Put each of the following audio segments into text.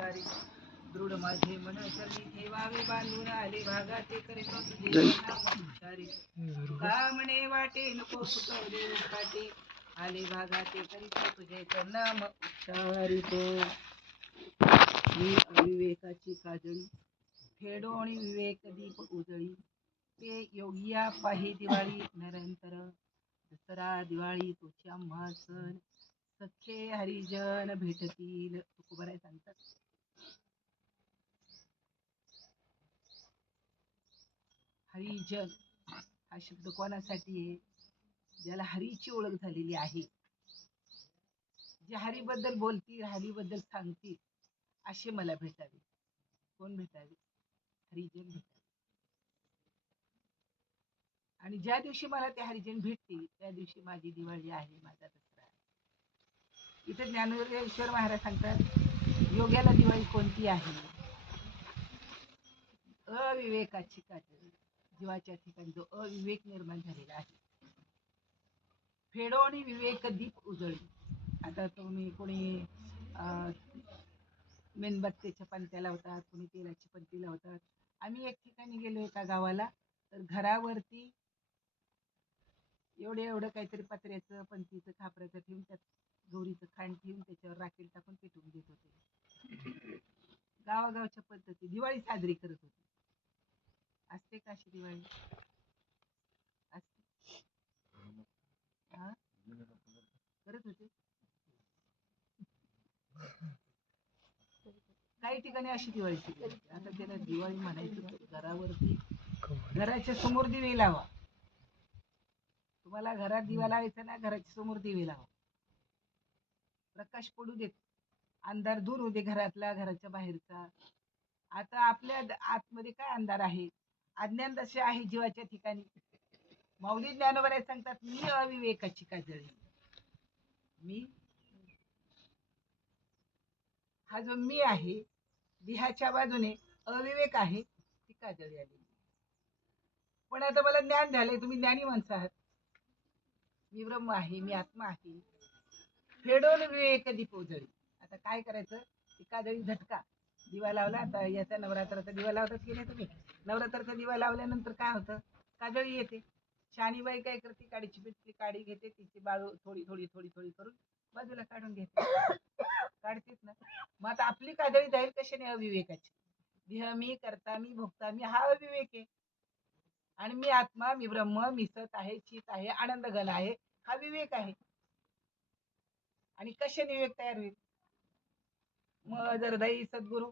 उच्चारी दृढ माझे मन चरणी ठेवावे बांधून आले भागाचे करीतो तुझे नाम उच्चारी का म्हणे वाटे नको फुटवले काटे आले भागाचे करीतो तुझे नाम उच्चारितो मी अविवेकाची काजळी फेडोणी विवेक दीप उजळी ते योगिया पाही दिवाळी निरंतर दसरा दिवाळी तुझी आम्हा सण सख्खे हरिजन भेटतील तुकोबाराय सांगतात. हरिजन हा शब्द कोणासाठी आहे? ज्याला हरीची ओळख झालेली आहे, जे हरीबद्दल बोलतील, हरीबद्दल सांगतील, असे मला भेटावे. कोण भेटावे? हरिजन भेटावे. आणि ज्या दिवशी मला ते हरिजन भेटतील त्या दिवशी माझी दिवाळी आहे, माझा दसरा आहे. इथे ज्ञानेश्वर महाराज सांगतात योग्याला दिवाळी कोणती आहे? अविवेकाची काजळी. जीवाच्या ठिकाणी जो अविवेक निर्माण झालेला आहे. फेडो आणि विवेक दीप उजळी. आता तुम्ही कोणी मेणबत्तीच्या पंत्या लावतात, कोणी तेलाची पंती लावतात. आम्ही एक ठिकाणी गेलो एका गावाला, तर घरावरती एवढं एवढं काहीतरी पत्र्याचं पंतीचं खापराचं ठेवून त्यात गौरीचं खांड ठेवून त्याच्यावर राखेल टाकून पेटवून देत होते. गावागावच्या पद्धती दिवाळी साजरी करत होते. असते का अशी दिवाळी? असते. हा करत होते. काही ठिकाणी अशी दिवाळी केली. आता त्याला दिवाळी म्हणायची घरावरती घराच्या समोर दिवे लावा. तुम्हाला घरात दिवा लावायचा ना, घराच्या समोर दिवे लावा. प्रकाश पडू देत, अंधार दूर होते घरातला, घराच्या बाहेरचा. आता आपल्या आतमध्ये काय अंधार आहे? अज्ञान दशा आहे जीवाच्या ठिकाणी. माऊली ज्ञानोबा सांगतात मी अविवेकाची काजळी. मी हा जो मी आहे, देहाच्या बाजूने अविवेक आहे, ती काजळी आली. पण आता मला ज्ञान झालंय, तुम्ही ज्ञानी माणसं आहात. मी ब्रह्म आहे, मी आत्मा आहे. फेडोन विवेक दीप उजळी. आता काय करायचं? ती काजळी झटका. दिवा लावला. आता याचा नवरात्राचा दिवा लावतात की नाही तुम्ही? नवरात्राचा दिवा लावल्यानंतर काय होतं? काजळी येते. शानीबाई काय करते? काडीची पिटली काडी घेते, तिची बाळू थोडी थोडी थोडी थोडी करून बाजूला काढून घेते. काढतेच ना. मग आता आपली काजळी जाईल कशाने? अविवेकाची. देह मी, करता मी, भोगता मी, हा अविवेक आहे. आणि मी आत्मा, मी ब्रह्म, मी सत आहे, चित आहे, आनंद घन आहे, हा विवेक आहे. आणि कशाने विवेक तयार होईल? मग जर दई सद्गुरु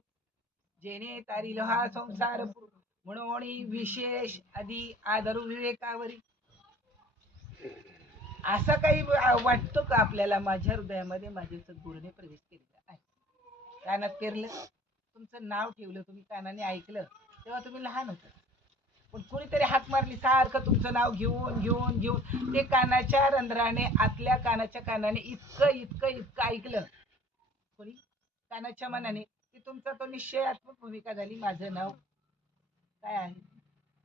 जेणे तारील हा संसार म्हणून विशेष आधी आदरू विवेकावरी. असं काही वाटतं का आपल्याला? माझ्या हृदयामध्ये माझ्या सद्गुरूने प्रवेश केलेला आहे. कानात पेरलं, तुमचं नाव ठेवलं, तुम्ही कानाने ऐकलं, तेव्हा तुम्ही लहान होता. पण कोणीतरी हाक मारली, सारखं तुमचं नाव घेऊन घेऊन घेऊन ते कानाच्या रंध्राने, आतल्या कानाच्या कानाने इतकं इतकं इतकं ऐकलं कोणी कानाच्या मनाने, की तुमचा तो निश्चयात्मक भूमिका झाली. माझं नाव काय आहे?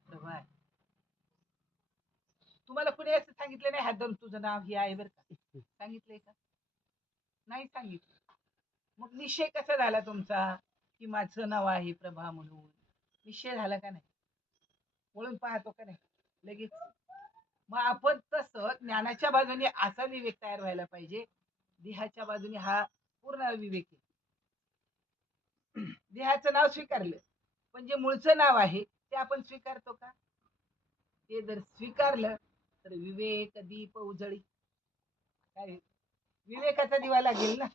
प्रभा आहे. तुम्हाला कुणी असं सांगितलं नाही हात धरून तुझं नाव हे आहे बरं का? सांगितलंय का? नाही सांगितलं. मग निश्चय कसा झाला तुमचा की माझं नाव आहे प्रभा म्हणून? निश्चय झाला का नाही? वळून पाहतो का नाही लगेच? मग आपण तसं ज्ञानाच्या बाजूने असा विवेक तयार व्हायला पाहिजे. देहाच्या बाजूने हा पूर्ण अविवेक आहे. देहाचं नाव स्वीकारलं, पण जे मूळचं नाव आहे ते आपण स्वीकारतो का? ते जर स्वीकारलं तर विवेक दीप उजळी. काय विवेकाचा दिवा लागेल ना.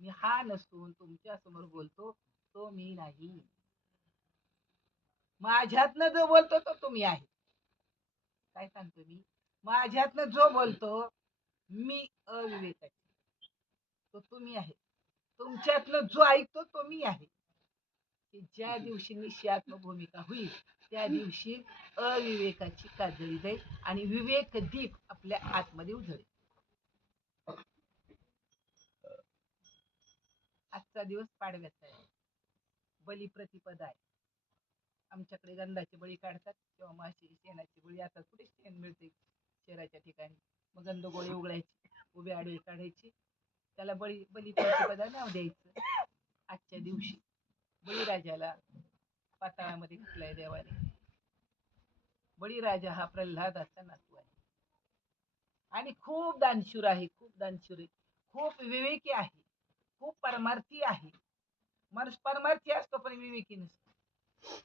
मी हा नसून तुमच्या समोर बोलतो तो मी नाही. माझ्यातनं जो बोलतो तो तुम्ही आहे. काय सांगतो मी? माझ्यातनं जो बोलतो मी अविवेकाची, तो तुम्ही आहे. तुमच्यातनं जो ऐकतो तो मी आहे. की ज्या दिवशी निश्चयात्मक भूमिका होईल त्या दिवशी अविवेकाची काजळी जाईल आणि विवेक दीप आपल्या आतमध्ये उजळेल. आजचा दिवस पाडव्याचा आहे, बलिप्रतिपदा आहे. आमच्याकडे गंधाचे बळी काढतात किंवा माशी शेणाची बळी. आता कुठे शेण मिळते शहराच्या ठिकाणी. मग गंध गोळी उघडायची, उभे आडवे काढायची, त्याला बलिप्रतिपदा नाव द्यायचं. आजच्या दिवशी बळीराजाला पाताळामध्ये घातलाय देवाने. बळीराजा हा प्रल्हादाचा नातू आहे आणि खूप दानशूर आहे, खूप दानशूर आहे, खूप विवेकी आहे, खूप परमार्थी आहे. माणूस परमार्थी असतो पण विवेकी नसतो.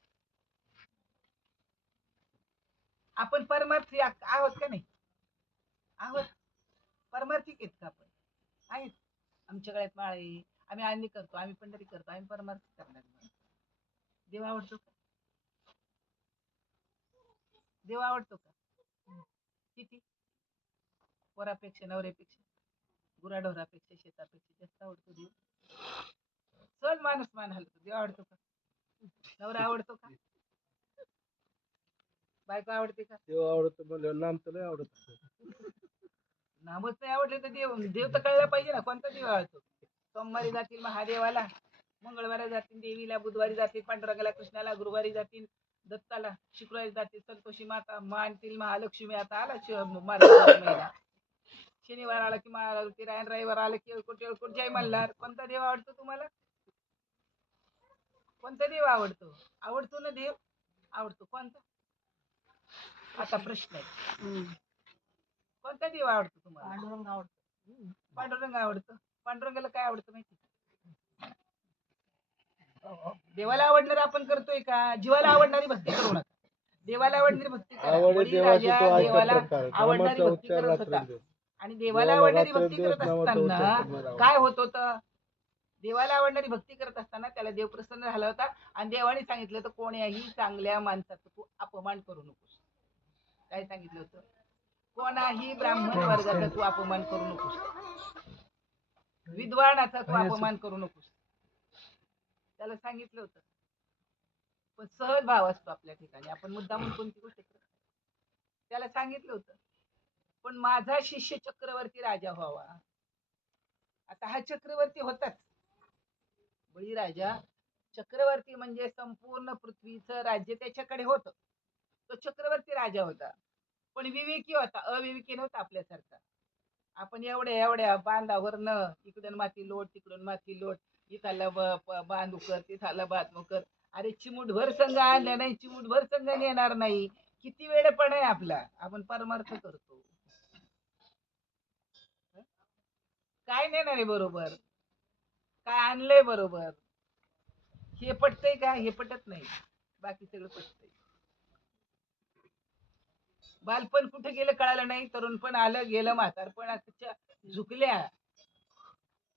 आपण परमार्थी आहोत का नाही? आहोत. परमार्थिक आहेत का आपण? आहेत. आमच्या गळ्यात माळ आहे, आम्ही आळणी करतो, आम्ही पंढरी करतो, आम्ही परमार्थी करणार. देव आवडतो का? देव आवडतो का? किती? पोरापेक्षा, नवऱ्यापेक्षा, गुराढोरापेक्षा, शेतापेक्षा जास्त आवडतो देव. सहज माणूस मानाल देव आवडतो का? नवरा आवडतो का? बायको आवडते का? देव आवडतो म्हणजे नाम तर नाही आवडत. नामच नाही आवडले तर देव देव तर कळला पाहिजे ना कोणता देव आवडतो. सोमवारी जातील महादेवाला, मंगळवारी जातील देवीला, बुधवारी जातील पांडुरंगाला, कृष्णाला, गुरुवारी जातील दत्ताला, शुक्रवारी जातील संतोषी माता, मानतील महालक्ष्मी. आता आला महिना. शनिवार आला की माळावरती रायन, रविवार आला की येळकोट जय मल्हार. कोणता देव आवडतो तुम्हाला? कोणता देव आवडतो? आवडतो ना देव? आवडतो. कोणता? आता प्रश्न आहे, कोणता देव आवडतो तुम्हाला? पांडुरंग आवडतो. पांडुरंग आवडतो. पांडुरंगाला काय आवडतं माहिती? देवाला आवडणार आपण करतोय का? जीवाला आवडणारी भक्ती करू नका, देवाला आवडणारी भक्ती करा. बळीराजा देवाला आवडणारी भक्ती करत होता आणि देवाला आवडणारी भक्ती करत असताना काय होत होतं? देवाला आवडणारी भक्ती करत असताना त्याला देव प्रसन्न झाला होता आणि देवाने सांगितलं होतं कोण्याही चांगल्या माणसाचा तू अपमान करू नकोस. काय सांगितलं होतं? कोणाही ब्राह्मण वर्गाचा तू अपमान करू नकोस, विद्वानाचा तू अपमान करू नकोस, त्याला सांगितलं होतं. पण सहज भाव असतो आपल्या ठिकाणी, आपण मुद्दाम कोणती गोष्ट करत. त्याला सांगितलं होतं पण माझा शिष्य चक्रवर्ती राजा व्हावा. आता हा चक्रवर्ती होताच. बळीराजा चक्रवर्ती म्हणजे संपूर्ण पृथ्वीचं राज्य त्याच्याकडे होतं. तो चक्रवर्ती राजा होता पण विवेकी होता, अविवेकी नव्हता आपल्यासारखा. आपण एवढ्या एवढ्या बांधावरनं इकडून माती लोट, तिकडून माती लोट, इथाला बांध उकर, तिथाला बांध उकर. अरे चिमूटभर संघ आणल्या नाही, चिमूटभर संघ नेणार नाही. किती वेळपण आहे आपला, आपण परमार्थ करतो. काय नेणार आहे बरोबर? काय आणलंय बरोबर? हे पटतंय का? हे पटत नाही. बाकी सगळं पटतंय. बालपण कुठे गेलं कळालं नाही, तरुणपण आलं गेलं, म्हातारपणाच्या झुकल्या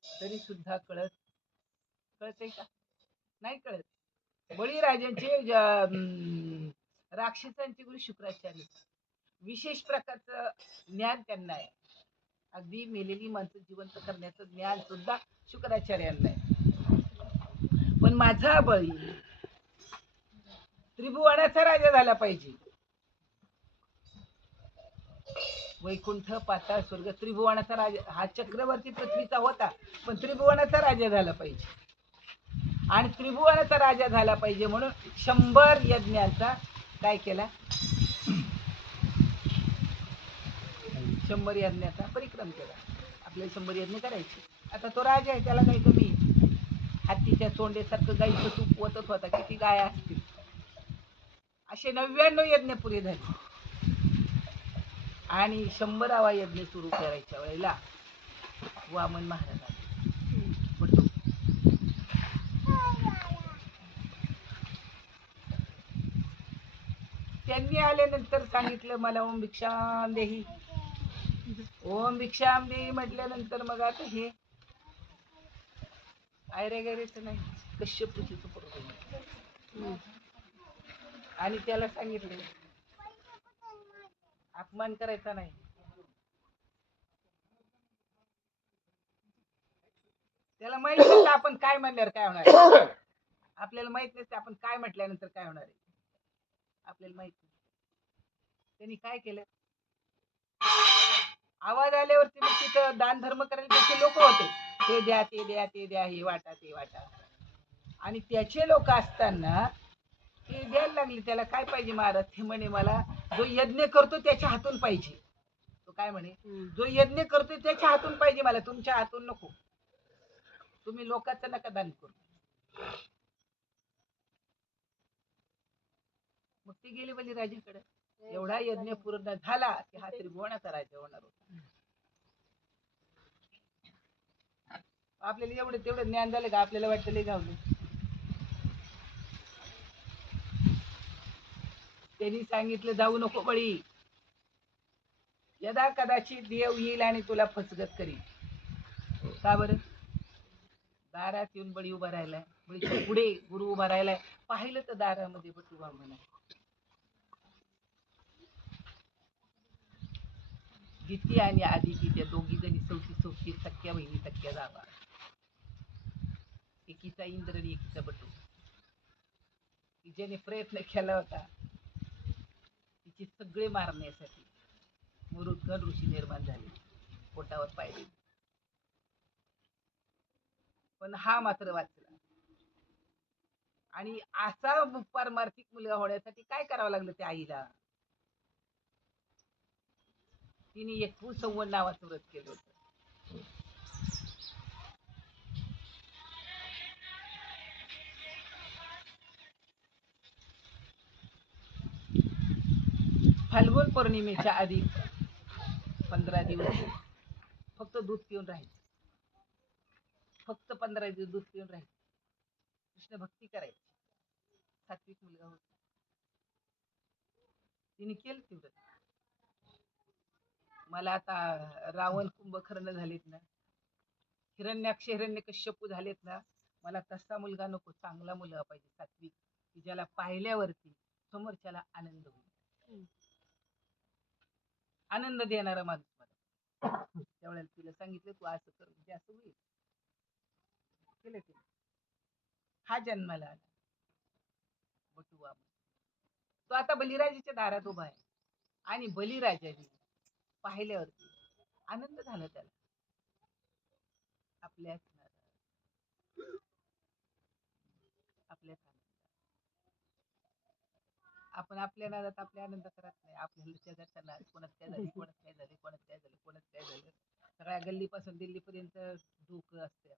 तरी सुद्धा कळतंय का? नाही कळत. बळीराजांचे राक्षसांचे गुरु शुक्राचार्य, विशेष प्रकारचं ज्ञान त्यांना आहे. अगदी मेलेली माणसं जिवंत करण्याचं ज्ञान सुद्धा शुक्राचार्यांना आहे. पण माझा बळी त्रिभुवनाचा राजा झाला पाहिजे. वैकुंठ, पाताळ, स्वर्ग, त्रिभुवनाचा राजा. हा चक्रवर्ती पृथ्वीचा होता पण त्रिभुवनाचा राजा झाला पाहिजे. आणि त्रिभुवनाचा राजा झाला पाहिजे म्हणून 100 यज्ञाचा काय केला? 100 यज्ञाचा परिक्रम केला. आपल्याला 100 यज्ञ करायचे. आता तो राजा आहे, त्याला काही कमी? हत्तीच्या तोंडेसारखं गाईचं तूप ओतत होता. किती गाय असतील? असे 99 यज्ञ पुरे झाले. आणि 100वा यज्ञ सुरू करायच्या वेळेला वामन महाराज आले. त्यांनी आल्यानंतर सांगितलं मला ओम भिक्षाम देही, ओम भिक्षाम देही म्हटल्यानंतर मग आता हे आयरे गैरेचं नाही, कश्यपूजीचं पोरगं. आणि त्याला सांगितलं अपमान करायचा नाही. त्याला माहित नसतं आपण काय म्हणल्यावर काय होणार. आपल्याला माहित नसते आपण काय म्हटल्यानंतर काय होणार आहे, आपल्याला माहित नाही. त्यांनी काय केलं? आवाज आल्यावरती मग तिथं दान धर्म करायला त्याचे लोक होते. ते द्या, ते द्या, ते द्या, हे वाटा, ते वाटा. आणि त्याचे लोक असताना ते द्यायला लागले. त्याला काय पाहिजे महाराज? ते म्हणे मला जो यज्ञ करतो त्याच्या हातून पाहिजे. तो काय म्हणे? जो यज्ञ करतो त्याच्या हातून पाहिजे मला, तुमच्या हातून नको. तुम्ही लोकांचं नका दान करू. मग ते गेले बलिराजाकडे. एवढा यज्ञ पूर्ण झाला की हा त्रिभुवनाचा राजा होणार होता. आपल्याला एवढं तेवढं ज्ञान झालं का आपल्याला वाटतं लय गावलं. त्यांनी सांगितलं जाऊ नको बळी, यदा कदाचित देव येईल आणि तुला फसगत करील. का बरं? दारात येऊन बळी उभा राहिलाय, बळीच्या पुढे गुरु उभा राहिलाय. पाहिलं तर दारामध्ये बटू वामन आहे. दिती आणि आदिती त्या दोघी जणी सौती सख्या बहिणी, सख्या जावा. एकीचा इंद्र आणि एकीचा बटू. ज्याने प्रयत्न केला होता तिची सगळे मारण्यासाठी मरुद्गण ऋषी निर्माण झाले, पोटावर पायले. पण हा मात्र वाचला. आणि असा पारमार्थिक मुलगा होण्यासाठी काय करावं लागलं त्या आईला? तिने एक कुसंवाद नावाचं व्रत केलं होतं. फाल्गुन पौर्णिमेच्या आधी 15 दिवस फक्त दूध पिऊन राहायचं. फक्त 15 दिवस दूध पिऊन राहायचं. कृष्ण भक्ती करायची. सात्विक मुलगा होता. तिने केलं तेवढं. मला आता रावण कुंभकर्ण झालेत ना, हिरण्याक्ष हिरण्यकश्यपू झालेत ना, मला तसा मुलगा नको. चांगला मुलगा पाहिजे, सात्विक, की ज्याला पाहिल्यावरती समोरच्याला आनंद होईल, आनंद देणारा माणूस मला. त्यावेळेला तिला सांगितलं तू असं कर म्हणजे असं होईल. केलं तिने. हा जन्माला आला बटू वामन. तो आता बलिराजाच्या दारात उभा आहे आणि बलिराजाने पाहिल्यावरती आनंद झाला त्याला. आपल्याच आपल्याच आपण आपल्या नादात आपल्या आनंद करत नाही. आपल्याला शेजारच्या नाद, कोणाच काय झाली, कोणाच काय झाले, कोणाच काय झालं, कोणाच काय झालं. सगळ्या गल्लीपासून दिल्लीपर्यंत धोकं असते.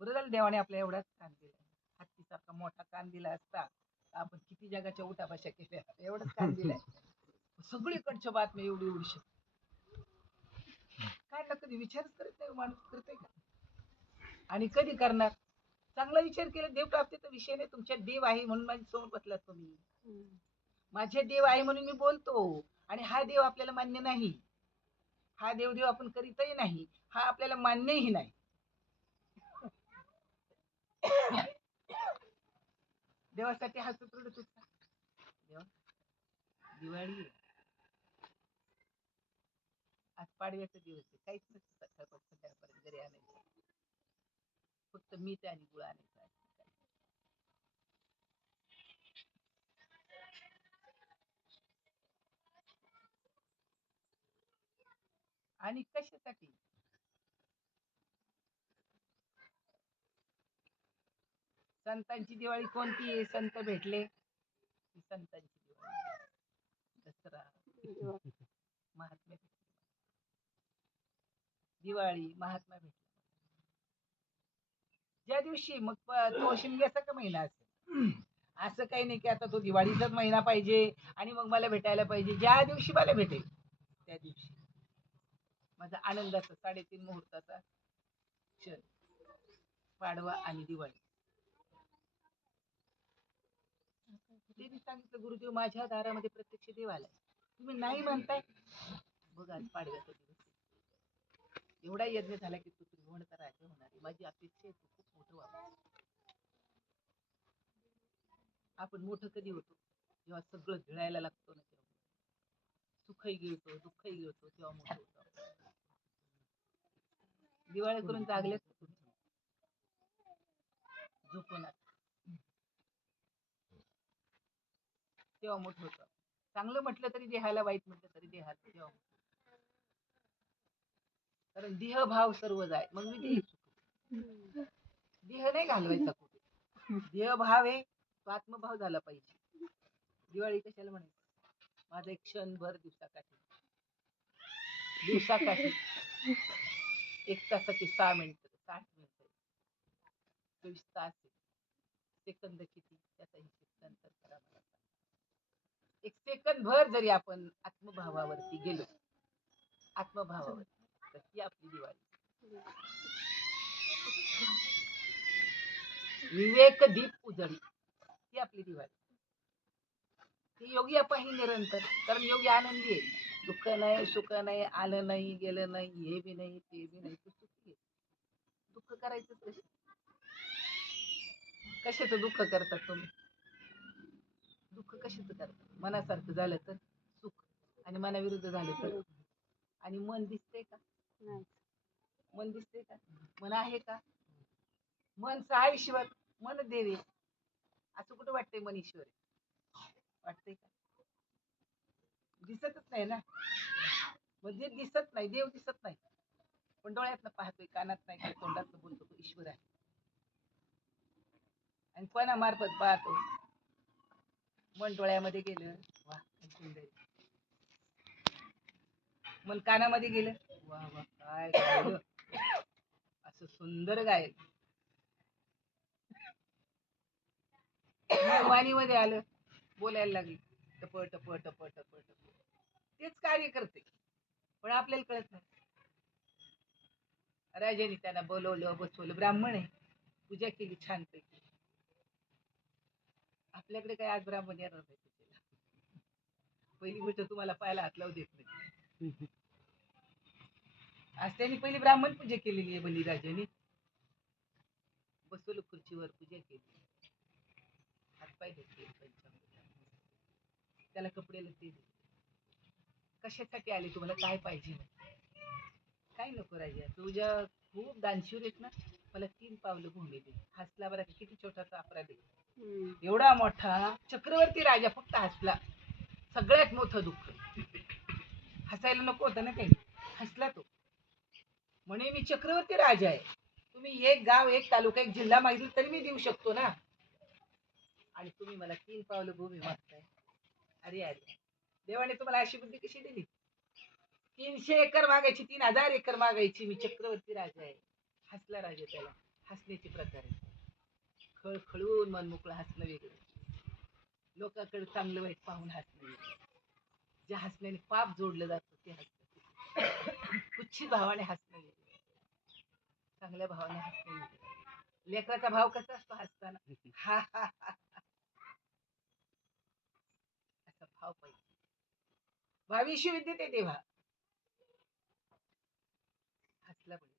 बरं झालं देवाने आपल्या एवढाच कान दिला. हत्तीसारखा मोठा कान दिला असता आपण किती जगाच्या उठाभाषा केल्या. एवढंच कान दिलाय. सगळीकडच्या बातम्या एवढी एवढी काय ना, कधी विचारच करत नाही माणूस. करते का? आणि कधी करणार? चांगला विचार केला देव प्राप्तीचा विषय नाही. तुमच्या देव आहे म्हणून माझ्या समोर बसलात तुम्ही. माझे देव आहे म्हणून मी बोलतो. आणि हा देव आपल्याला मान्य नाही. हा देव आपण करीतही नाही. हा आपल्याला मान्यही नाही. देवासाठी हा सूत्र देवा दिवाळी आज पाडव्याचा दिवस आहे. काहीच नसतं सकाळपासून संध्याकाळपर्यंत घरी आणायचं. फक्त मीठ आणि गुळ आणायचा. आणि कशासाठी? संतांची दिवाळी कोणती? संत भेटले की संतांची दिवाळी. दसरा, महात्मा भेटले. दिवाळी महात्मा भेटले. ज्या दिवशी मग तो शिमग्याचा का महिना असेल, असं काही नाही की आता तो दिवाळीचाच महिना पाहिजे आणि मग मला भेटायला पाहिजे. ज्या दिवशी मला भेटेल त्या दिवशी माझा आनंदाचा 3.5 मुहूर्ताचा क्षण, पाडवा आणि दिवाळी. त्यांनी सांगितलं गुरुदेव माझ्या दारामध्ये प्रत्यक्ष देव आलाय. तुम्ही नाही म्हणताय. बघा आज पाडव्याचा दिवस एवढा यज्ञ झाला की तू त्रिभुवनाचा राजा होणार आहे. माझी अपेक्षा आहे तू खूप मोठं व्हावं. आपण मोठं कधी होतो? जेव्हा सगळं गिळायला लागतो ना, तेव्हा सुखही गिळतो, दुःखही गिळतो, तेव्हा मोठं होतो. दिवाळी करून जागलेच झोपून तेव्हा मोठं होतं. चांगलं म्हटलं तरी देहाला, वाईट म्हटलं तरी देहाला. तेव्हा कारण देह भाव सर्व जाय. मग मी देह नाही घालवायचा कुठे. देह भाव आहे तो आत्मभाव झाला पाहिजे. दिवाळी कशाला म्हणायचं? माझा एक क्षणभर दिवसाकाठी 1 तासाची 6 मिनिटं, 60 मिनिटं, 24 तास सेकंद किती त्याचा हिशोब नंतर करा मला सांगा. एक सेकंद भर जरी आपण आत्मभावावरती गेलो, आत्मभावावरती, तर ही आपली दिवाळी. विवेक दीप उजळी, ही आपली दिवाळी. ती योगी अपाही निरंतर, कारण योगी आनंदी आहे. दुःख नाही, सुख नाही, आलं नाही, गेलं नाही, हे बी नाही, ते बी नाही, तू सुखी आहे. दुःख करायचं कसे? कशाचं दुःख करतात तुम्ही? दुःख कशाचं करतात? मनासारखं झालं तर सुख, आणि मनाविरुद्ध झालं तर. आणि मन दिसते का? मन दिसते का? मन आहे का? मन सहा ईश्वर, मन देवे, असं कुठं वाटतंय मन ईश्वर आहे? वाटतंय का? दिसतच नाही ना. म्हणजे दिसत नाही, देव दिसत नाही, पण डोळ्यातनं पाहतोय, कानात नाही, काय तोंडातनं बोलतो, तो ईश्वर आहे. आणि कोणामार्फत पाहतो? मन डोळ्यामध्ये गेलं, वा काय सुंदर आहे. मन कानामध्ये गेलं, वा वा काय गायलं, असं सुंदर गायलं. मन वाणीमध्ये आलं, बोलायला लागली, टप टप टप टप टप, तेच कार्य करते, पण आपल्याला कळत नाही. राजाने त्यांना बोलवलं, बसवलं, ब्राह्मण आहे, पूजा केली छानपैकी. आपल्याकडे काय आज ब्राह्मण येणार नाही पूजेला. पहिली गोष्ट तुम्हाला पाहायला हात लावू देत नाही. आज त्यांनी पहिली ब्राह्मण पूजा केलेली आहे बलिराजाने. बसवलं खुर्चीवर, पूजा केली, हातपाय धुतले, पंचामृत, त्याला कपडे लत्ते दिले. कशासाठी आले, तुम्हाला काय पाहिजे? काय नको राजा, तुझ्या खूप दानशूर आहेत ना, मला 3 पावलं भूमी दे. हसला बरं, किती छोटासा अपराध आहे. एवढा मोठा चक्रवर्ती राजा फक्त हसला. सगळ्यात मोठं दुःख. हसायला नको होतं ना काही, हसला तो. म्हणे मी चक्रवर्ती राजा आहे, तुम्ही एक गाव, एक तालुका, एक जिल्हा मागितलं तरी मी देऊ शकतो ना, आणि तुम्ही मला 3 पावलं भूमी मागताय. अरे अरे, देवाने तुम्हाला अशी बुद्धी कशी दिली? 300 एकर मागायची, 3000 एकर मागायची, मी चक्रवर्ती राजा आहे. हसला राजा. त्याला हसण्याचे प्रकार आहे. खळखळून मन मोकळं हसणं वेगळं, लोकांकडे चांगलं वाईट पाहून हसणं वेगळं, ज्या हसण्याने पाप जोडलं जातं ते हसणं, कुच्छित भावाने हसणं वेगळं, चांगल्या भावाने हसणं वेगळं. लेकराचा भाव कसा असतो हसताना, हा हा हा, असा भाव पाहिजे. भाविष्य विद्यते तेव्हा हसला पाहिजे.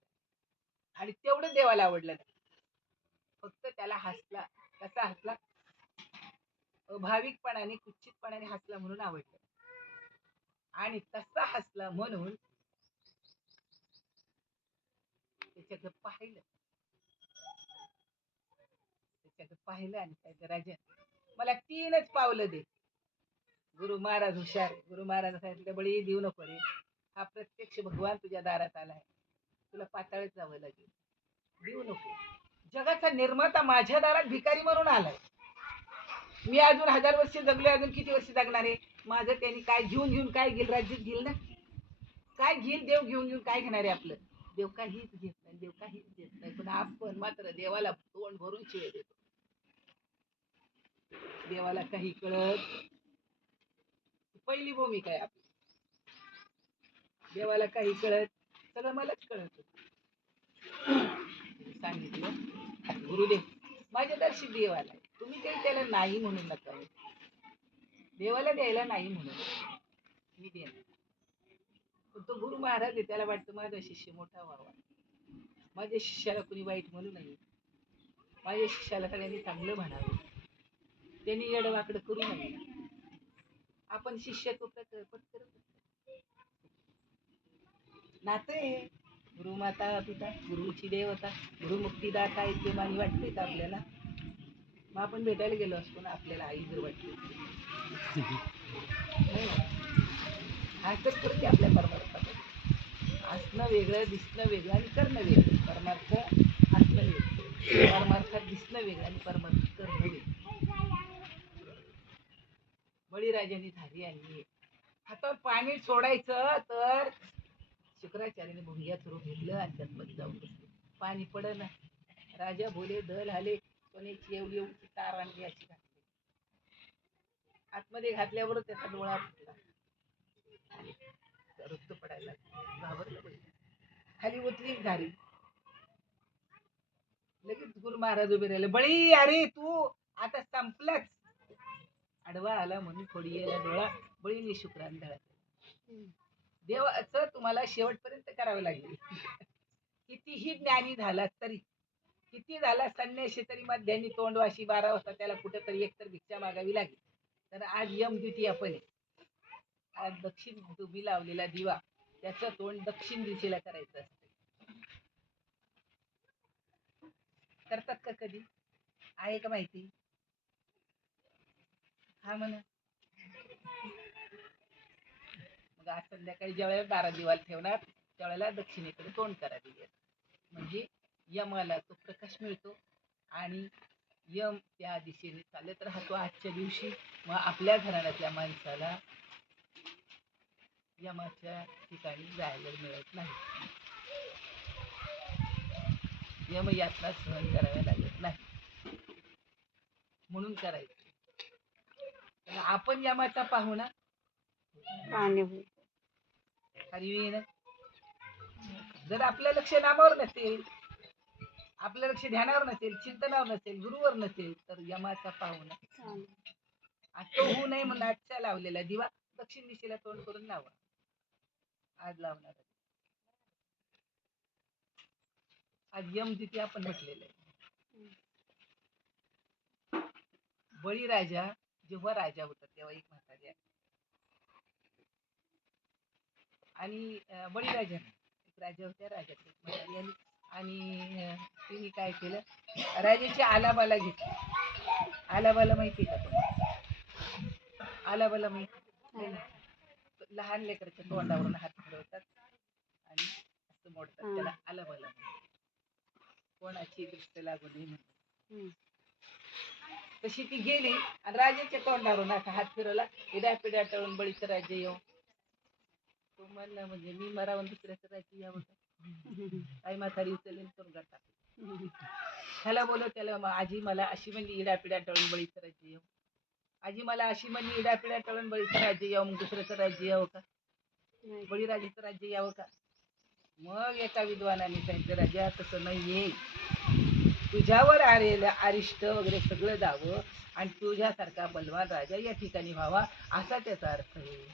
आणि तेवढं देवाला आवडलं नाही, फक्त त्याला हसला. कसा हसला? अभाविकपणाने, कुचितपणाने हसला म्हणून आवडलं, आणि तसा हसला म्हणून त्याच्याकडे पाहिलं. त्याच्याकडे पाहिलं आणि त्याच्या राजा, मला 3च पावलं दे. गुरु महाराज हुशार. गुरु महाराज सांगितलं, बळी देऊ नको रे, हा प्रत्यक्ष भगवान तुझ्या दारात आलाय, तुला पाताळच जावं लागेल, देऊ नको. जगाचा निर्माता माझ्या दारात भिकारी म्हणून आलाय. मी अजून 1000 वर्ष जगले, अजून किती वर्ष जगणार आहे? माझं त्यांनी काय घेऊन काय घेईल? राज्यात घेईल ना, काय घेईल? देव घेऊन काय घेणार आहे आपलं? देव काहीच घेत नाही, देव काहीच देत नाही, पण आपण मात्र देवाला तोंड भरून शिळे देतो. देवाला काही कळत. पहिली भूमिका आहे आपली. देवाला काही कळत, सगळं मलाच कळत. सांगितलं, गुरुदेव माझ्या दर्शी देव आलाय, तुम्ही त्याला नाही म्हणून नका. देवाला द्यायला नाही म्हणून मी देणार. पण तो गुरु महाराज आहे, त्याला वाटतं माझा शिष्य मोठा व्हावा, माझ्या शिष्याला कुणी वाईट म्हणू नये, माझ्या शिष्याला सगळ्यांनी चांगलं म्हणावं, त्यांनी येडवाकडं करू नये. आपण शिष्यत्व पत्करत नाते, गुरुमाता पिता, गुरुची देवता, गुरुमुक्तीदाता इतके मानी वाटते का आपल्याला? मग आपण भेटायला गेलो असतो ना, आपल्याला आई जर वाटली हसत करते आपल्या परमार्थात. असणं वेगळं, दिसणं वेगळं आणि करणं वेगळं. परमार्थ असणं वेगळं, परमार्थात दिसणं वेगळं आणि परमार्थ करणं वेगळं. बळीराजाने धारी आणली, हातावर पाणी सोडायचं तर शुक्राचार्याने भुंग्या थरून घेतलं आणि त्यात मध्ये जाऊन बसले. पाणी पडना. राजा बोले, दल आले, सोन्याची एवढी एवढी तार आणली अशी घातली. आतमध्ये घातल्यावर त्याचा डोळा फुटला. रक्त पडायला लागलं. घाबरलं बाई. खाली उतली घारी. लगेच गुरु महाराज उभे राहिले. बळी अरे तू आता संपलंच. आडवा आला म्हणून थोडी याला डोळा बळीने शुक्रान धळा. देवाचं तुम्हाला शेवटपर्यंत करावं लागेल. कितीही ज्ञानी झाला तरी, किती झाला संन्याशी तरी मध्यानी तोंडवाशी 12 वाजता त्याला कुठेतरी एकतर भिक्षा मागावी लागेल. तर आज यम द्वितीय आपण आहे. आज दक्षिण तुम्ही लावलेला दिवा त्याचं तोंड दक्षिण दिशेला करायचं असतं. करतात का कधी? आहे का माहिती? हा म्हणा. मग आज संध्याकाळी ज्या वेळेला 12 दिवा ठेवणार त्यावेळेला दक्षिणेकडे तोंड करा दिव्यात. म्हणजे यमाला तो प्रकाश मिळतो आणि यम त्या दिशेने चालत राहतो. आजच्या दिवशी मग आपल्या घराण्यातल्या माणसाला यमाच्या ठिकाणी जायला मिळत नाही. यम यातना सहन कराव्या लागत नाही. म्हणून करायचं. आपण यमाचा पाहुणा हरिवीन. जर आपलं लक्ष नामावर नसेल, आपलं लक्ष ध्यानावर नसेल, चिंतनावर नसेल, गुरुवर नसेल तर यमाचा पाहुणा. तो होऊ नये म्हणून आजच्या लावलेला दिवा दक्षिण दिशेला तोंड करून लावा. आज लावणार. आज यम तिथे आपण म्हटलेलं आहे. बळीराजा जेव्हा राजा होता तेव्हा एक म्हातारी आहे आणि बळीराजा एक राजा होत्या. राजाकडे एक म्हातारी आली आणि तिने काय केलं, राजाची आलाबाला घेतली. आलाबाला माहिती का तुम्हाला? आलाबाला माहिती? लहान लेकराच्या तोंडावरून हात फिरवतात आणि असं मोडतात, त्याला आलाबाला. कोणाची दृष्ट लागू नये म्हणून. तशी ती गेली आणि राजाच्या तोंडावरून असा हात फिरवला. पिढ्या पिढ्या टळून बळीचं राज्य येऊ. तो म्हणला म्हणजे मी मरावून दुसऱ्याचं राज्य यावं का? आई म्हातारी उचलून तुरुंगात टाकली. त्याला बोलव, त्याला आजी मला अशी म्हणली इड्या पिढ्या टळून बळीचं राज्य येऊ. आजी मला अशी म्हणली इड्या पिढ्या टळून बळीचं राज्य यावं, मग दुसऱ्याचं राज्य यावं का? बळीराजाचं राज्य यावं का? मग एका विद्वानाने सांगितलं, राजा तसं नाहीये. तुझ्यावर आलेलं अरिष्ट वगैरे सगळं जावं आणि तुझ्यासारखा बलवान राजा या ठिकाणी व्हावा असा त्याचा अर्थ आहे.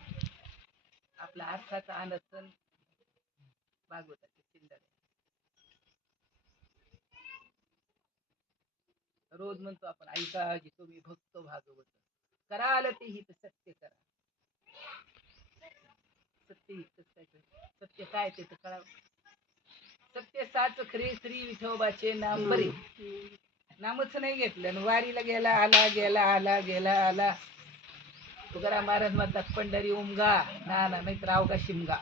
आपला अर्थाचा आनंद भागवताचे चिंतन. रोज म्हणतो आपण ऐका जी तुम्ही भक्त भागवत कराल ते हित सत्य करा. सत्य हित सत्य काय ते कळावं. सत्य साच खरे श्री विठोबाचे नाम बरे. नामच नाही घेतलं. वारीला गेला आला, गेला आला, गेला आला. तुकाराम महाराज म्हणतात पंढरी उमगा ना नाही तर अवघा शिमगा.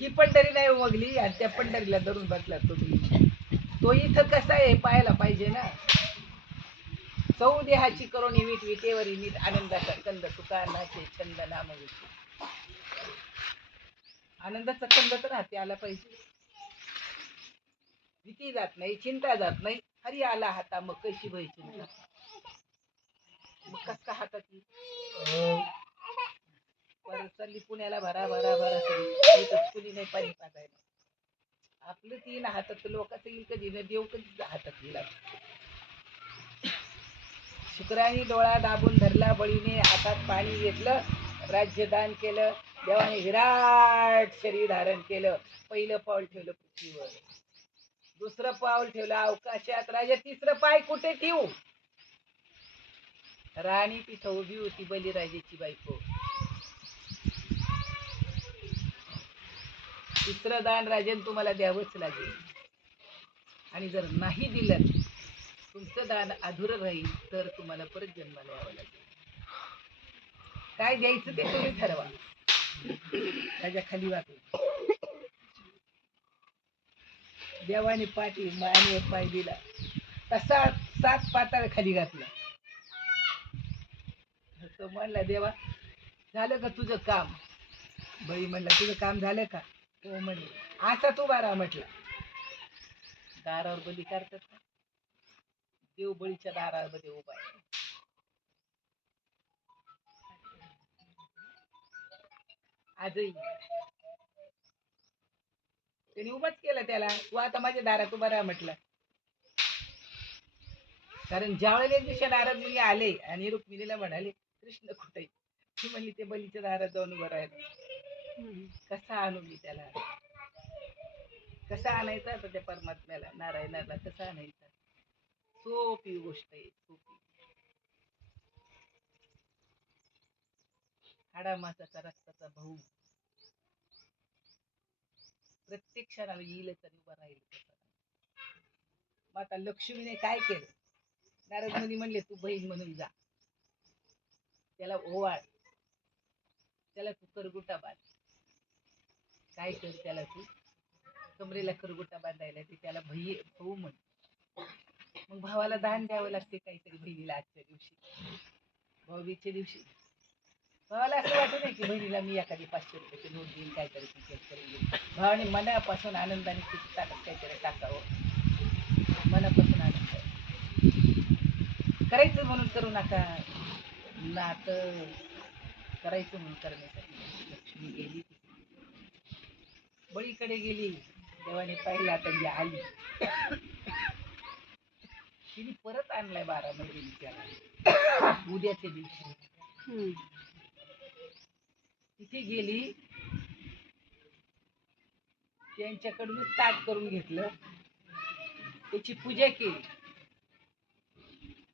ही पंढरी नाही उमगली आणि त्या पंढरीला धरून बसला तुम्ही. तो इथं कसा आहे पाहायला पाहिजे ना. चौदेहाची करोनी वीट विटेवरी नीट आनंदाचा कंद तुकारामाचे छंद नाम विटे. आनंदाचा कंद तर हाती आला पाहिजे. भीती जात नाही, चिंता जात नाही. हरी आला हाता मग कशी भय चिंता. मग कस का हातात परत चालली पुण्याला भरा भरा भरा सगळी कुणी नाही पाणी पाजायला. आपलं तीन हातात लोकांचं येईल कधी न देव कधी हातात येईल. शुक्राने डोळा दाबून धरला. बळीने हातात पाणी घेतलं. राज्यदान केलं. देवाने विराट शरीर धारण केलं. पहिलं पाऊल ठेवलं पृथ्वीवर. दुसरं पाऊल ठेवलं अवकाशात. राजा तिसरं पाय कुठे ठेवू? राणी तिथं उभी होती बळीराजाची बायको. तिसरं दान राजन तुम्हाला द्यावंच लागेल आणि जर नाही दिलं तुमचं दान अधुरं राहील तर तुम्हाला परत जन्माला यावं लागेल. काय द्यायचं ते तुम्ही ठरवा. राजा खाली वाकला. देवाने पाठी मानेवर पाय दिला. तसा 7 पाताळ खाली घातला. तो म्हणला देवा झालं का तुझं काम? बळी म्हणला तुझं काम झालं का? तो म्हणले आता तू बारा म्हटला. दारावर बली करतात ना, देव बळीच्या दारामध्ये उभा आहे. आजही त्यांनी उभाच केला त्याला, तू आता माझ्या दारात उभा राहा म्हटलं. कारण ज्या वेळेला एक दिवशी नारद मुनी आले आणि रुक्मिणीला म्हणाले कृष्ण कुठे, ती म्हणली ते बलीच्या दारात जाऊन उभं राहिलं. कसा आणू मी त्याला, कसा आणायचा आता त्या परमात्म्याला, नारायणाला कसा आणायचा? सोपी गोष्ट आहे, सोपी. हाडामासाचा रक्ताचा भाऊ प्रत्येक क्षणाला येईलच आणि उभा राहील. मग आता लक्ष्मीने काय केलं? नारद मुनी म्हणले तू बहीण म्हणून जा, त्याला ओवाळ, त्याला तू करगुटा बांध. काय कर त्याला तू कमरेला करगुटा बांधायला, ते त्याला भाऊ म्हण. मग भावाला दान द्यावं लागते काहीतरी बहिणीला आजच्या दिवशी, भाऊबीजच्या दिवशी. भावाला असं वाटू नाही की बहिणीला मी एखादी 500 रुपयाची नोट देईन, काहीतरी तिकीट करून देईन. भावाने मनापासून आनंदाने तिकीट टाकत काहीतरी टाकावं, मनापासून आनंद करायचं म्हणून करू नका, नातं करायचं म्हणून करण्यासाठी लक्ष्मी गेली, बळीकडे गेली. देवाने पाहिला तर आली, तिने परत आणलाय 12 महिन्याच्या उद्याच्या दिवशी. तिथे गेली, त्यांच्याकडून ताट करून घेतलं, त्याची पूजा केली,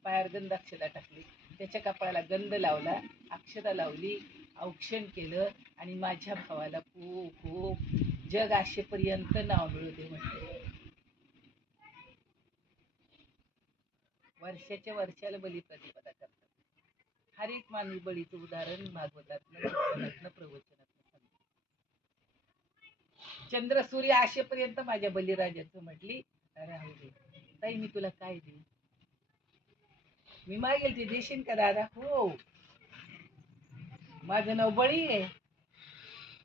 पायावर गंध अक्षता टाकली, त्याच्या कपाळाला गंध लावला, अक्षता लावली, औक्षण केलं आणि माझ्या भावाला खूप खूप जग आशेपर्यंत नाव मिळू दे म्हटलं. वर्षाच्या वर्षाला बली प्रतिपदा करतात. हर एक मानवी बळीचं उदाहरण भागवतातनं प्रवचनातनं सांगतात. चंद्र सूर्य आशेपर्यंत माझ्या बलिराजाचं म्हटली, राहू दे ताई, मी तुला काय देईन? मी मागेल ते देशील का दादा? हो, माझं नाव बळी आहे,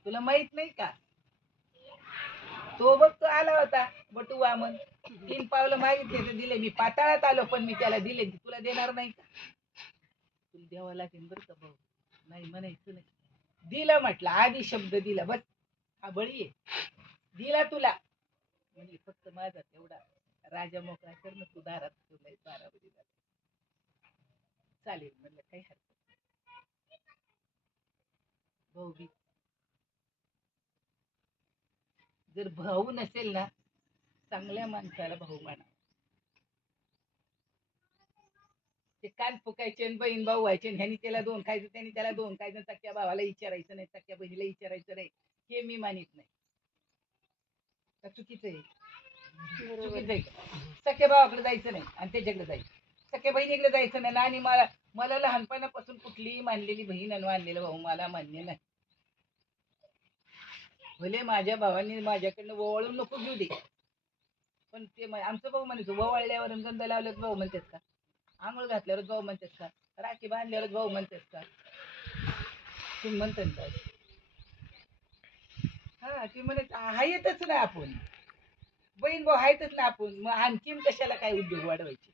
तुला माहित नाही का? तो बघ तो आला होता बटू वामन, 3 पावलं मागितले तर दिले. मी पाताळात आलो पण मी त्याला दिले, तुला देणार नाही का? तुला द्यावं लागेल बरं का भाऊ, नाही म्हणायचं नाही. दिलं म्हटलं, आधी शब्द दिला, बस हा बळी आहे, दिला तुला. म्हणजे फक्त माझा तेवढा राजा मोकळा कर ना, तू दारात ठेवलाय 12 बळी चालेल म्हणलं, काही हरकत नाही. भाऊ जर भाऊ नसेल ना, चांगल्या माणसाला भाऊ माना. ते कान फुकायचे आणि बहीण भाऊ व्हायचे, ह्यानी त्याला 2 खायचं, त्यांनी त्याला 2 खायचं, सख्या भावाला विचारायचं नाही, सख्या बहिणीला विचारायचं नाही, हे मी मानित नाही. का चुकीचं आहे? चुकीचं आहे का? सख्या भावाकडे जायचं नाही आणि त्याच्याकडे जायचं, सख्या बहिणीकडे जायचं नाही. आणि मला लहानपणापासून कुठलीही मानलेली बहीण आणि मानलेला भाऊ मला मान्य नाही. भले माझ्या भावाने माझ्याकडनं ओवाळून नको घेऊ दे, पण ते आमचं भाऊ म्हणायचं, ओवाळल्यावर गंध लावल्यावर भाऊ म्हणतात का? आंघोळ घातल्यावर भाऊ म्हणतात का? राखी बांधल्यावर भाऊ म्हणतात का? तुम्ही म्हणतात का? हा, ते म्हणायचं हायतच ना, आपण बहीण भाऊ हायतच ना आपण, मग आणखीन कशाला काय उद्योग वाढवायचे?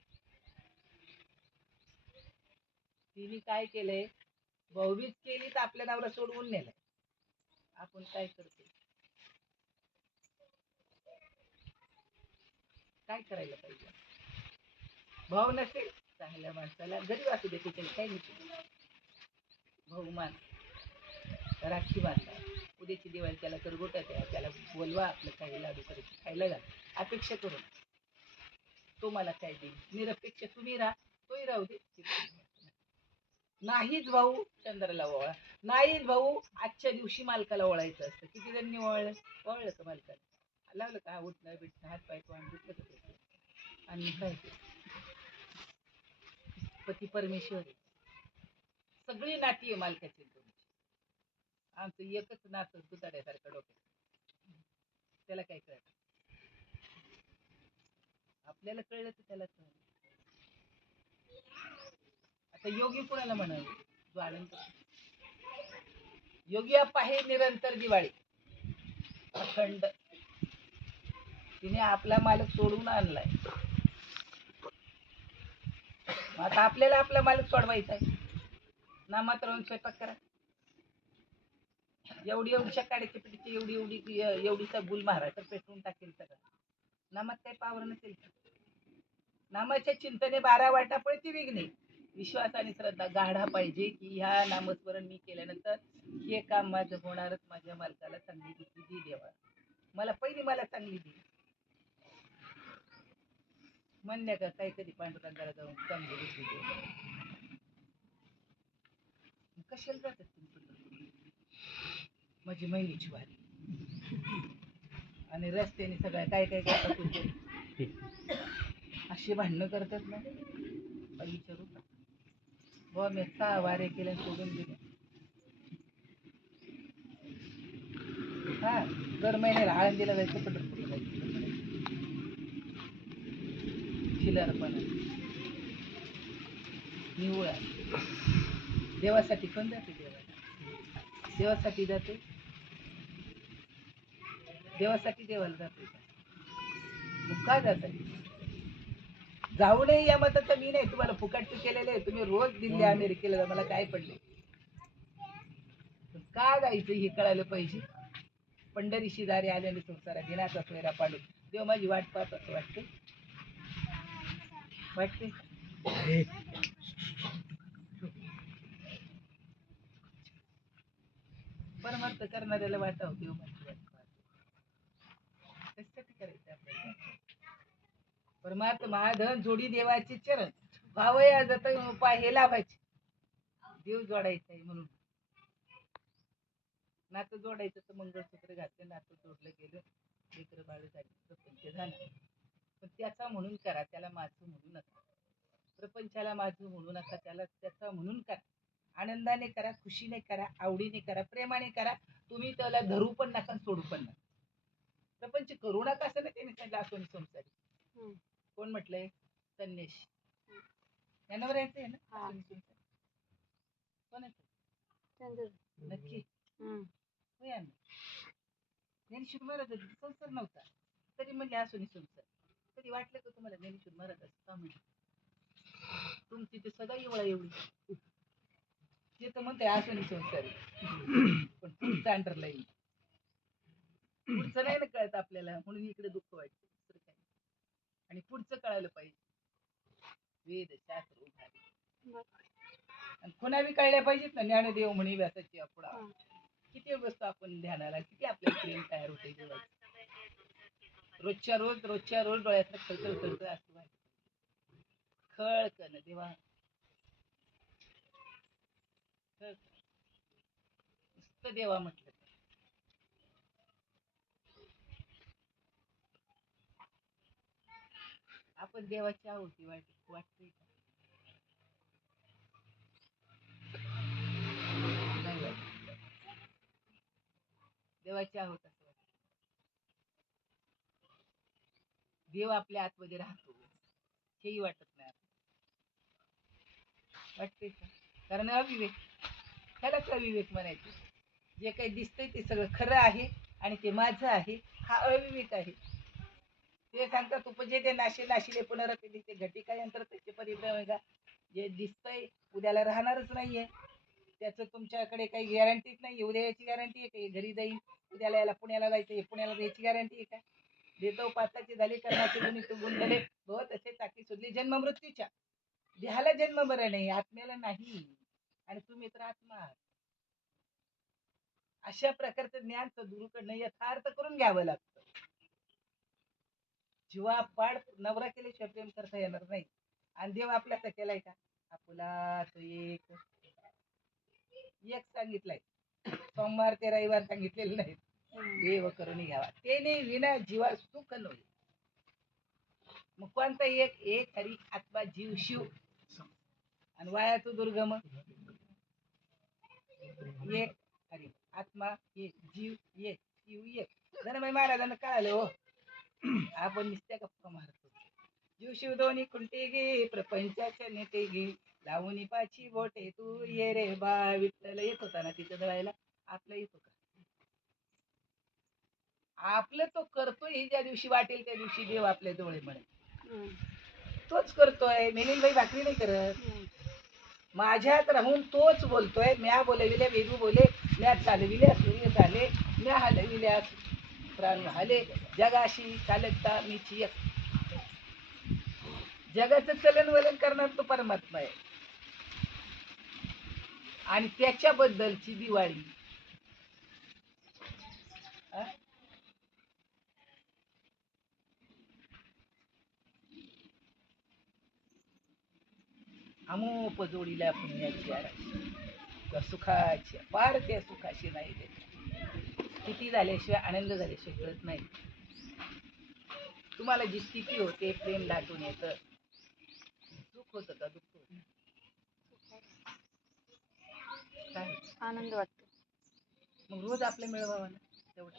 तिने काय केलंय, भाऊबीज केली तर आपल्या नावाला सोडवून नेलंय. आपण काय करतो, काय करायला पाहिजे? भाऊ नसेल चांगल्या माणसाला गरीब असू दे, त्याच्याने काही नाही, भाऊ मान, राखी बांधा, उद्याची दिवाळी त्याला करगोटा द्या, त्याला बोलवा, आपलं काही लाडू करायचं खायला घाल. अपेक्षा करून तो मला काय देईल, निरपेक्ष तुम्ही राहा, तोही राहू दे. नाहीच भाऊ चंद्राला ओळा, नाहीच भाऊ आजच्या दिवशी मालकाला ओळायचं असतं. किती जणांनी ओळलं का मालकाला? लावलं का उठणं बिटणं, हात पाय तोंड धुतलं का? आणि काय पती परमेश्वर, सगळी नाती आहे मालकाची. आमचं एकच नातं दुधाड्यासारखं डोक्यात, त्याला काय कळत? आपल्याला कळलं तर त्याला कळलं. आता योगी कोणाला म्हणावे? जो आनंद, योगी अप्पा हे निरंतर दिवाळी अखंड तिने आपला मालक सोडून आणलाय. आता आपल्याला आपला मालक सोडवायचा आहे. नामात राहून स्वयंपाक करा. एवढी एवढीशा काड्याची पिठीची एवढीचा गुल मारा तर पेटवून टाकेल सगळं. नामात काही पावर नसेल. नामाच्या चिंतने 12 वाटा पळती विघ्ने. विश्वास आणि श्रद्धा गाढा पाहिजे की ह्या नामस्मरण मी केल्यानंतर हे काम माझं होणारच. माझ्या मालकाला चांगली बुद्धी दे देवा. मला चांगली दे. म्हणल्या का काही कधी पांडुरंगाला जाऊन चांगली बुद्धी दे. कशाला जातात तुम्ही? माझी महिन्याची वारी आणि रस्त्याने सगळ्या काय काय करतात तुमचे अशी भांडणं करतात ना. विचारू बुवा मी 6 वारे केल्या सोडून दिल्या. हा दर महिन्याला आळंदीला जायचं, पंढरपूरला जायचं. चिल्लरपणा निवळा. देवासाठी पण जाते. देवासाठी जाते. देवासाठी देवाला जाते. मग का जात जाऊ नये या मताचं मी नाही. तुम्हाला फुकटचे केलेले आहे. तुम्ही रोज दिल्ली अमेरिकेला मला काय पडले. का जायचं हे कळायला पाहिजे. पंढरीशी दारी आल्याने संसारा घेण्याचा सोयरा पाडू. देव माझी वाट पाहत असं वाटते. परमार्थ करणाऱ्याला वाटाव देव माझी वाट पाहतो. कशासाठी करायचं आपल्याला. परमार्थ महाधन जोडी देवाचे चरण भावया जात उपाय हे लाभायचे. देव जोडायचा आहे म्हणून. नातं जोडायचं तर मंगळसूत्र घातलं, नातं जोडलं गेलं, लेकरं बाळ झाली, प्रपंच झालं. पण त्याचा म्हणून करा, त्याला माझं म्हणू नका. प्रपंचाला माझं म्हणू नका, त्याला त्याचा म्हणून करा. आनंदाने करा, खुशीने करा, आवडीने करा, प्रेमाने करा. तुम्ही त्याला धरू पण नका, सोडू पण नका. प्रपंच करू नका असं ना त्याने सांगितलं. असो संसारी कोण म्हटलंय? संन्याशी यांनावर यायचंय ना. कोणाचं नक्की ज्ञानेश्वर महाराज संसार नव्हता तरी म्हणजे असो संसार. कधी वाटलं का तुम्हाला ज्ञानेश्वर महाराज असं म्हणजे तुमची ते सदा एवढा एवढी ते तर म्हणते असो संसारी. पण पुढचं अंडरलाईन पुढचं नाही ना कळत आपल्याला, म्हणून इकडे दुःख वाटतं. आणि पुढचं कळायला पाहिजे. वेद शास्त्र उभारले आणि कुणाबी कळल्या पाहिजेत ना. ज्ञानदेव म्हणे व्यासाची अपुडा. किती बसतो आपण ध्यानाला, किती आपल्याला प्रेम तयार होते देवाचं. रोजच्या रोज डोळ्यातलं खळखळ असं व्हायचं. खळकन देवा नुसतं देवा म्हटलं. आपण देवाची आहोती वाटते का? नाही वाटत. देवाची आहोत असं वाटत. देव आपल्या आतमध्ये राहतो हेही वाटत नाही. वाटते का? कारण अविवेक. त्यालाच अविवेक म्हणायचं. जे काही दिसतंय ते सगळं खरं आहे आणि ते माझं आहे, हा अविवेक आहे. ते सांगतात उपजे ते नाशे नाशिले पुनरते ते घटिका यंत्र त्याचे परिभ्रम का. जे दिसतंय उद्याला राहणारच नाहीये. त्याचं तुमच्याकडे काही गॅरंटीच नाही. उद्या याची गॅरंटी आहे का घरी जाईल, उद्याला याला पुण्याला जायचं, पुण्याला याची गॅरंटी आहे का? देतो पाताची झाली कर्माची गुणी तू गुंतले बहुत असे चाकी सुधली. जन्म मृत्यूच्या देहाला जन्म बरं नाही, आत्म्याला नाही. आणि तुम्ही तर आत्मा. अशा प्रकारचं ज्ञान सद्गुरूकडनं यथार्थ करून घ्यावं लागतं. जीवा पाड नवरा केल्याशिवाय प्रेम करता येणार नाही. आणि देव आपल्याचा केलाय का? आपला तो एक सांगितलाय. सोमवार ते रविवार सांगितलेले नाही. देव करून घ्यावा ते नाही विना जीवा सुख नव्हे. मग कोणता एक हरी आत्मा जीव शिव आणि वायाचं दुर्गम एक हरी आत्मा एक जीव एक शिव एक. धनमय महाराजांना कळालं हो. आपण नुसत्या गप्पा मारतो. जीव शिव दोन्ही कुंटे गे प्रपंचाच्या नेते गे लावून पाची बोटे तू ये रे बा. विठ्ठल येत होता ना तिथं दळायला. आपलं येत होता. आपलं तो करतोय ही ज्या दिवशी वाटेल त्या दिवशी देव आपले डोळे म्हणेल. हम्म. तोच करतोय. मिलिंदबाई भाकरी नाही करत. हम्म. माझ्यात राहून तोच बोलतोय. म्या बोलविले वेदू बोले, म्या चालविले सूर्य झाले, म्या हलविल्या प्राण हले, जगाशी चालता मीची एक. जगाचं चलन वलन करणार तो परमात्मा आहे. आणि त्याच्याबद्दलची दिवाळी. हा? अमोप जोडीला पुण्याची आराशी, त्या सुखाची पार त्या सुखाशी नाही देत. स्थिती झाल्याशिवाय आनंद झाल्याशिवाय कळत नाही. तुम्हाला जी स्थिती होते प्रेम दाटून येतं. सुख होतं का दुःख होतं? काय? आनंद वाटतो. मग रोज आपलं मिळवावं ना तेवढं.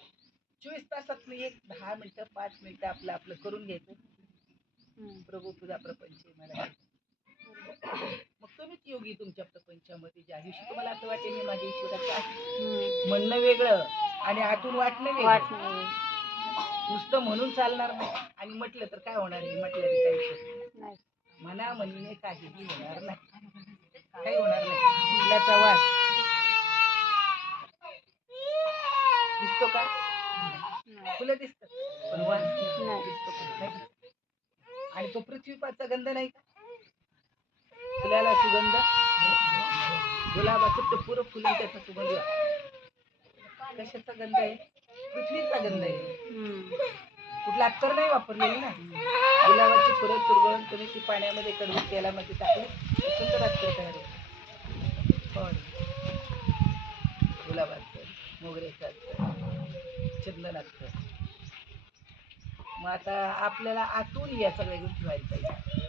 24 तासात एक 10 मिनिटं 5 मिनिटं आपलं आपलं करून घ्यायचं. हम्म. प्रभू तुझा प्रपंच आहे मला. मग तुम्हीच योगी तुमच्या प्रपंचामध्ये. ज्या दिवशी तुम्हाला असं वाटेल मी माझ्या ईश्वराचं आहे, म्हणणं वेगळं आणि आतून वाटणं वेगळं. वाटणं नुसतं म्हणून चालणार नाही. आणि म्हटलं तर काय होणार आहे? म्हटलं तर काही नाही. मना म्हणीने काहीही होणार नाही. काही होणार नाही. फुलाचा वास दिसतो का? नाही. फुलं दिसतात पण वास नाही. दिसतो का? नाही. आणि तो पृथ्वीपाचा गंध नाही का? फुलाला सुगंध, गुलाबाचं टप्पूर फुलं त्याचा सुगंध. कशाचा गंध आहे? पृथ्वीचा गंध आहे. कुठला अत्तर नाही वापरलेली ना. गुलाबाची फुलं चुरगळून तुम्ही ती पाण्यामध्ये कडवून तेलामध्ये टाकली सुंदर अत्तर तयार होतं. गुलाबाचं, मोगऱ्याचं अत्तर, चंदन अत्तर. मग आता आपल्याला आतून या सगळ्या गोष्टी व्हायला पाहिजे.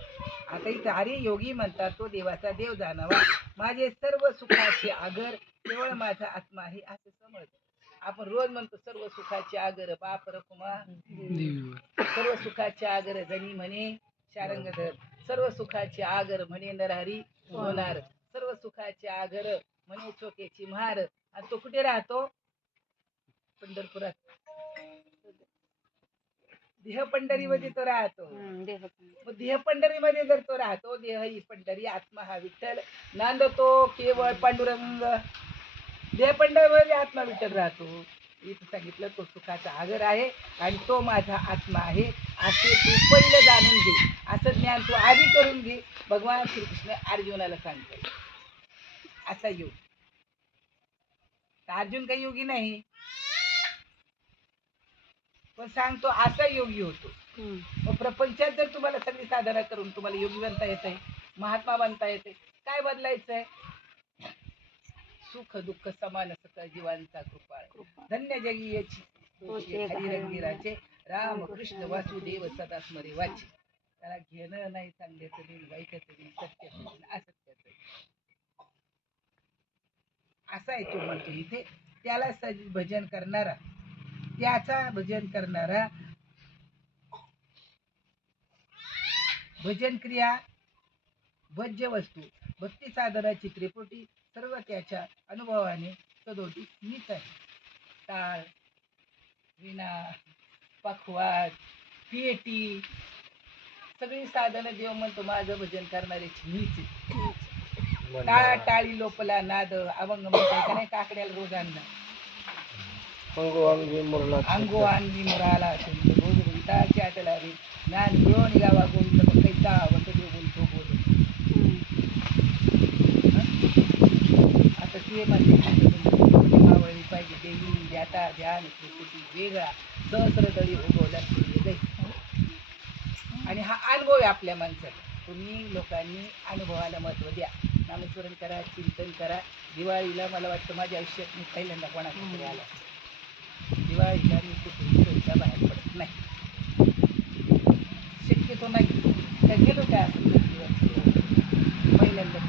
आता इथे हरी योगी म्हणतात तो देवाचा देव जाणावा, माझे सर्व सुखाचे आगर केवळ माझा आत्मा आहे असं समज. आपण रोज म्हणतो सर्व सुखाचे आगर बाप रखुमा, सर्व सुखाचे आगर जनी म्हणे शारंगधर, सर्व सुखाचे आगर म्हणे नरहरी होणार, सर्व सुखाचे आगर म्हणे चोखेची महार. आणि तो कुठे राहतो? पंढरपुरात. देह पंढरी मध्ये तो राहतो. मग देह पंढरी मध्ये जर तो राहतो, देह ही पंढरी, आत्मा हा विठ्ठल, नांदतो केवळ पांडुरंग. देह पंढरीमध्ये आत्मा विठ्ठल राहतो. इथं सांगितलं तो सुखाचा आगर आहे आणि तो माझा आत्मा आहे असे तू पहिलं जाणून घे. असं ज्ञान तू आधी करून घे. भगवान श्रीकृष्ण अर्जुनाला सांगतो असा योग. अर्जुन काही योगी नाही, पण सांगतो असा योगी होतो. मग प्रपंचात जर तुम्हाला सगळी साधना करून तुम्हाला योगी बनता येते, महात्मा बनता येते, काय बदलायचंय? सुख दुःख समान सकळ जीवांचा कृपाळ, धन्य जगी याची हरिरंगीराचे, राम कृष्ण वासुदेव सदा स्मरे वाचे. त्याला घेणं नाही, चांगल्याचं दिन वाईटाचं दिन सत्याचं दिन असत्याचं. असा आहे तो म्हणतो इथे. त्याला भजन करणारा, त्याचा भजन करणारा, भजन क्रिया भज्य वस्तू भक्ती साधनाची त्रिपुटी सर्व त्याच्या अनुभवाने सदोटी मीच आहे. टाळ, विणा, पखवाज, पेटी सगळी साधनं देव म्हणतो माझं भजन करणाऱ्याची मीच आहे. टाळ टाळी लोपला नाद अभंग म्हणताय का नाही? काकड्याला रोज आणला अंगो अंगी मुराला रोज विटाच्या आटला रे ज्ञान मिळून गावा गोविंद कैसा वंत देव बोलतो बोल. आता ते म्हणजे मावळी पाहिजे देवी द्याता ध्यान कृती वेगळा सहस्रदळी उगवला सूर्योदय. आणि हा अनुभव आहे आपल्या माणसाला. तुम्ही लोकांनी अनुभवाला महत्व द्या. नामस्मरण करा, चिंतन करा. दिवाळीला मला वाटतं माझ्या आयुष्यात मी पहिल्यांदा कोणाच्या तरी आला. दिवाळीला मी कुठे बाहेर पडत नाही, शक्यतो नाही. त्या गेलो काय असं पहिल्यांदा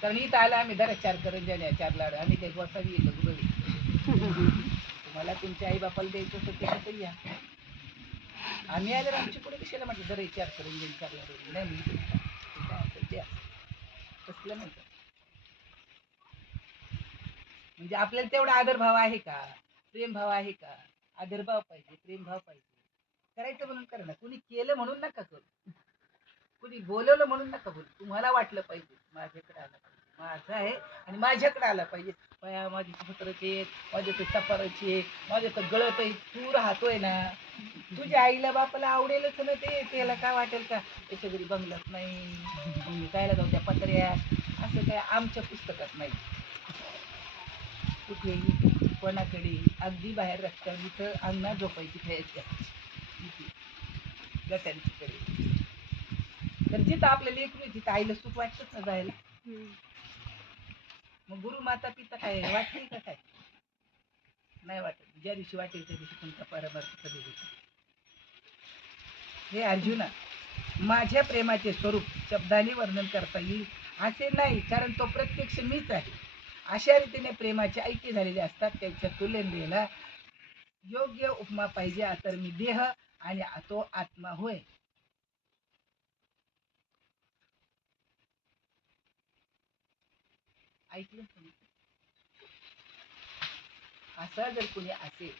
कारण इथं आला आम्ही जरा 4 करंज्या 4 लाडू आम्ही काही वसावी येतो गुरु. तुम्हाला तुमच्या आई बापाला द्यायचं होतं ते तरी या. आम्ही आले आमची पुढे कशाला म्हटलं जरा 4 करंज्या 4 लाडू नाही मी काय असेल द्या तसलं नव्हतं. म्हणजे आपल्याला तेवढा आदरभाव आहे का, प्रेम भाव आहे का? आदरभाव पाहिजे, प्रेम भाव पाहिजे. करायचं म्हणून करा ना, कुणी केलं म्हणून नका करू, कुणी बोलवलं म्हणून नका बोलू. तुम्हाला वाटलं पाहिजे माझ्याकडे आला पाहिजे, माझं आहे आणि माझ्याकडे आला पाहिजे. बाया माझे सफरचे, माझे ते सफाराचे, माझे तर गळत आहे, तू राहतोय ना, तुझ्या आईला बापाला आवडेलच ना ते, त्याला काय वाटेल का त्याच्या घरी बंगलाच नाही, मग मी कायला जाऊ त्या पत्र्यात, असं काय आमच्या पुस्तकात नाही. कुठेही कोणाकडे अगदी बाहेर रस्त्यावर इथं अंगणात झोपायची खायच्या गटांच्याकडे, तर जिथं आपल्या लेकरू आहे तिथं आईला सुख वाटतच ना जायला. हम्म. मग गुरु माता पिता काय वाटते का काय? नाही वाटत. ज्या दिवशी वाटेल त्या दिवशी तुमचा परमार्थ कधी होतो. हे अर्जुना, माझ्या प्रेमाचे स्वरूप शब्दाने वर्णन करता येईल असे नाही, कारण तो प्रत्यक्ष मीच आहे. अशा रीतीने प्रेमाचे ऐक्य झालेले असतात, त्यांच्या तुलनेला योग्य उपमा पाहिजे तर मी देह आणि तो आत्मा होय. ऐकलं तुम्ही? असा जर कोणी असेल,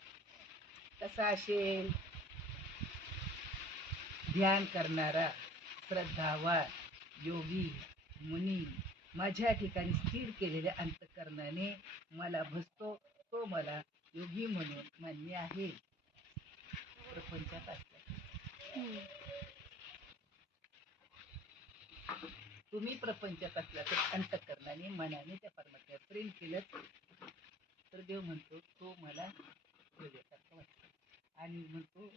कसा असेल? ध्यान करणारा श्रद्धावान योगी मुनी, माझ्या ठिकाणी स्थिर केलेल्या अंतकरणाने मला भसतो, तो मला योगी म्हणून मान्य आहे. प्रपंचात असतात. हम्म. तुम्ही प्रपंचात असला तर अंतकरणाने मनाने त्या परमात्म्यावर प्रेम केलं तर देव म्हणतो तो मला तुझ्यासारखं वाटतो आणि म्हणतो